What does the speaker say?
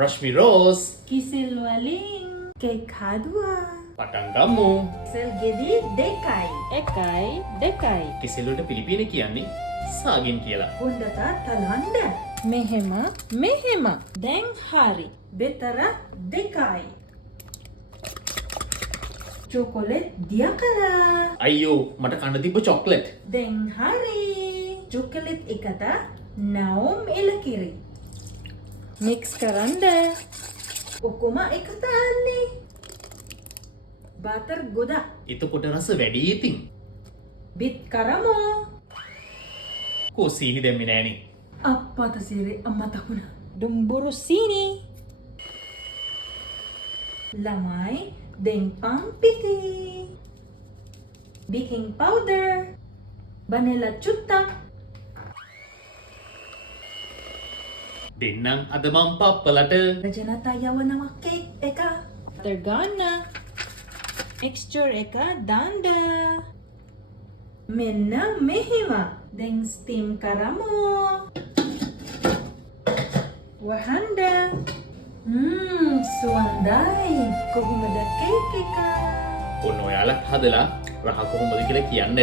රශ්මි rose කිසිල් වලින් cake හදුවා. පටන් ගමු. කිසිල් ගෙඩි දෙකයි. එකයි දෙකයි. කිසිල්ලට පිලිපීන කියන්නේ සාගින් කියලා. හොඳට තලන්න. මෙහෙම දැන් හරි. බෙතර දෙකයි. චොකොලට් දිය කළා. අයියෝ මට කන්න තිබ්බ චොක්ලට්. දැන් හරි. චොකලට් එකට නවුම් එලකිරි. මික්ස් කරන්න. ඔක්කොම එකට අන්නේ. බටර් ගොඩක්. එතකොට රස වැඩි ඉතින්. බිත් කරමෝ. කෝ සීනි දැම්මේ නෑනේ. අප්පත සිරේ අම්මතකුණා. දුම්බුරු සීනි. ළමයි දැන් පම්පිති. Baking powder. වැනිලා චුට්ටක්. දෙන්නම් අද මං පප්පලට. රජනතා යවනවා කේක් එක. බටර් ගන්න. මික්ස්චර් එක දාන්න. මෙන්න මෙහෙම. දැන් ස්ටීම් කරමු. වහන්න. සුවඳයි. කොහොමද කේක් එක? ඔන්න ඔයාලත් හදලා රහ කොහොමද කියලා කියන්න.